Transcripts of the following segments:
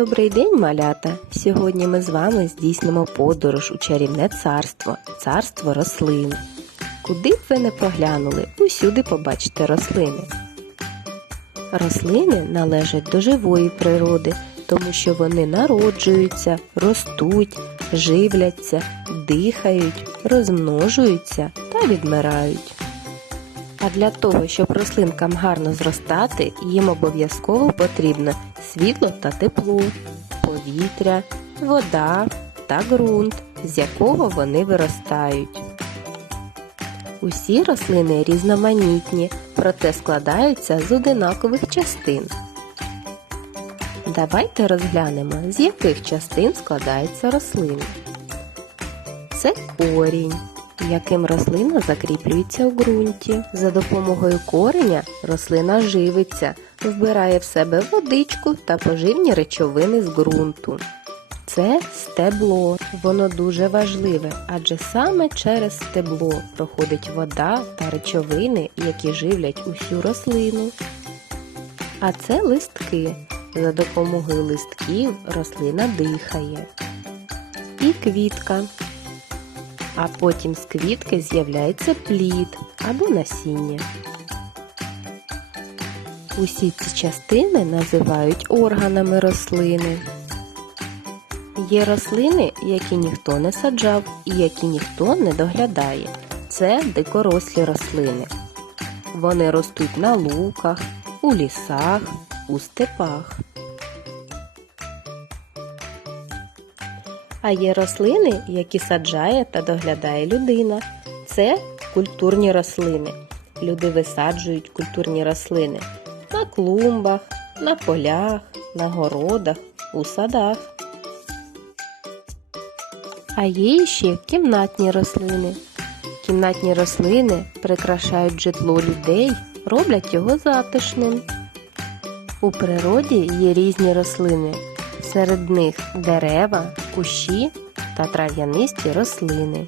Добрий день, малята! Сьогодні ми з вами здійснимо подорож у чарівне царство, царство рослин. Куди б ви не проглянули, усюди побачите рослини. Рослини належать до живої природи, тому що вони народжуються, ростуть, живляться, дихають, розмножуються та відмирають. А для того, щоб рослинкам гарно зростати, їм обов'язково потрібно світло та тепло, повітря, вода та ґрунт, з якого вони виростають. Усі рослини різноманітні, проте складаються з одинакових частин. Давайте розглянемо, з яких частин складаються рослини. Це корінь, яким рослина закріплюється у ґрунті. За допомогою кореня рослина живиться, вбирає в себе водичку та поживні речовини з ґрунту. Це стебло. Воно дуже важливе, адже саме через стебло проходить вода та речовини, які живлять усю рослину. А це листки. За допомогою листків рослина дихає. І квітка. А потім з квітки з'являється плід або насіння. Усі ці частини називають органами рослини. Є рослини, які ніхто не саджав і які ніхто не доглядає. Це дикорослі рослини. Вони ростуть на луках, у лісах, у степах. А є рослини, які саджає та доглядає людина. Це культурні рослини. Люди висаджують культурні рослини на клумбах, на полях, на городах, у садах. А є ще кімнатні рослини. Кімнатні рослини прикрашають житло людей, роблять його затишним. У природі є різні рослини. Серед них дерева, кущі та трав'янисті рослини.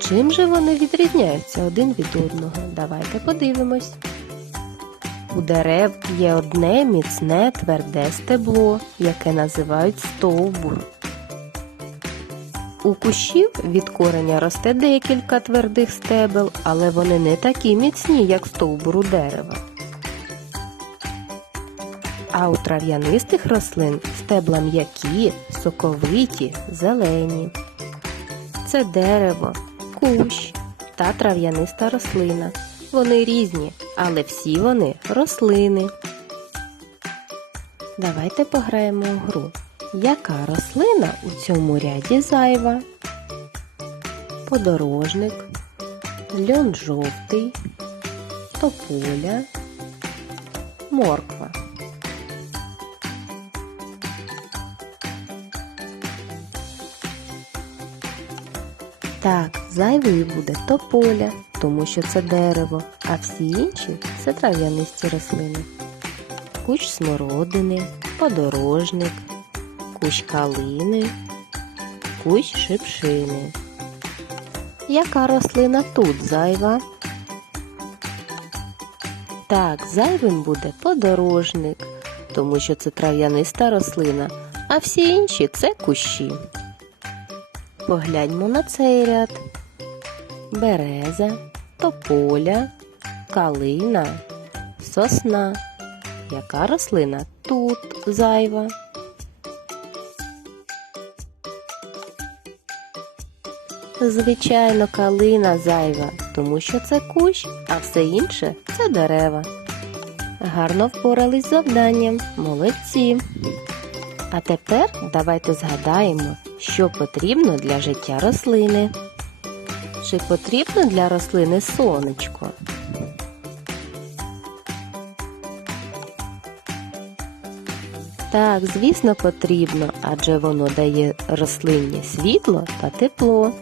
Чим же вони відрізняються один від одного? Давайте подивимось. У дерев є одне міцне тверде стебло, яке називають стовбур. У кущів від кореня росте декілька твердих стебел, але вони не такі міцні, як стовбур у дерева. А у трав'янистих рослин стебла м'які, соковиті, зелені. Це дерево, кущ та трав'яниста рослина. Вони різні, але всі вони рослини. Давайте пограємо у гру. Яка рослина у цьому ряді зайва? Подорожник, льон жовтий, тополя, морква. Так, зайвою буде тополя, тому що це дерево, а всі інші це трав'янисті рослини. Кущ смородини, подорожник, кущ калини, кущ шипшини. Яка рослина тут зайва? Так, зайвим буде подорожник, тому що це трав'яниста рослина, а всі інші це кущі. Погляньмо на цей ряд. Береза, тополя, калина, сосна. Яка рослина тут зайва? Звичайно, калина зайва, тому що це кущ, а все інше це дерева. Гарно впорались з завданням, молодці. А тепер давайте згадаємо, що потрібно для життя рослини. Чи потрібно для рослини сонечко? Так, звісно, потрібно, адже воно дає рослині світло та тепло.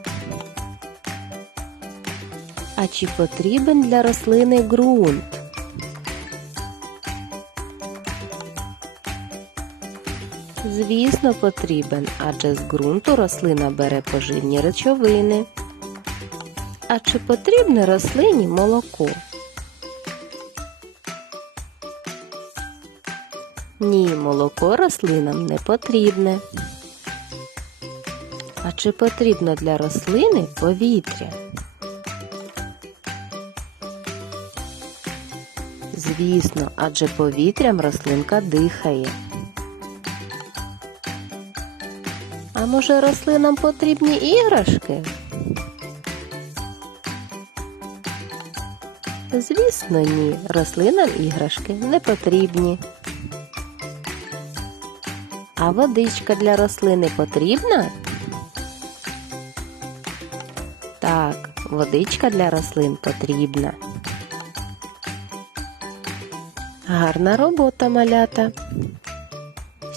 А чи потрібен для рослини ґрунт? Звісно, потрібен, адже з ґрунту рослина бере поживні речовини. А чи потрібне рослині молоко? Ні, молоко рослинам не потрібне. А чи потрібно для рослини повітря? Звісно, адже повітрям рослинка дихає. А може рослинам потрібні іграшки? Звісно, ні, рослинам іграшки не потрібні. А водичка для рослини потрібна? Так, водичка для рослин потрібна. Гарна робота, малята.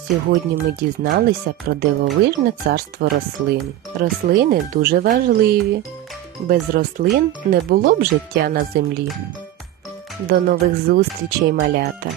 Сьогодні ми дізналися про дивовижне царство рослин. Рослини дуже важливі. Без рослин не було б життя на землі. До нових зустрічей, малята!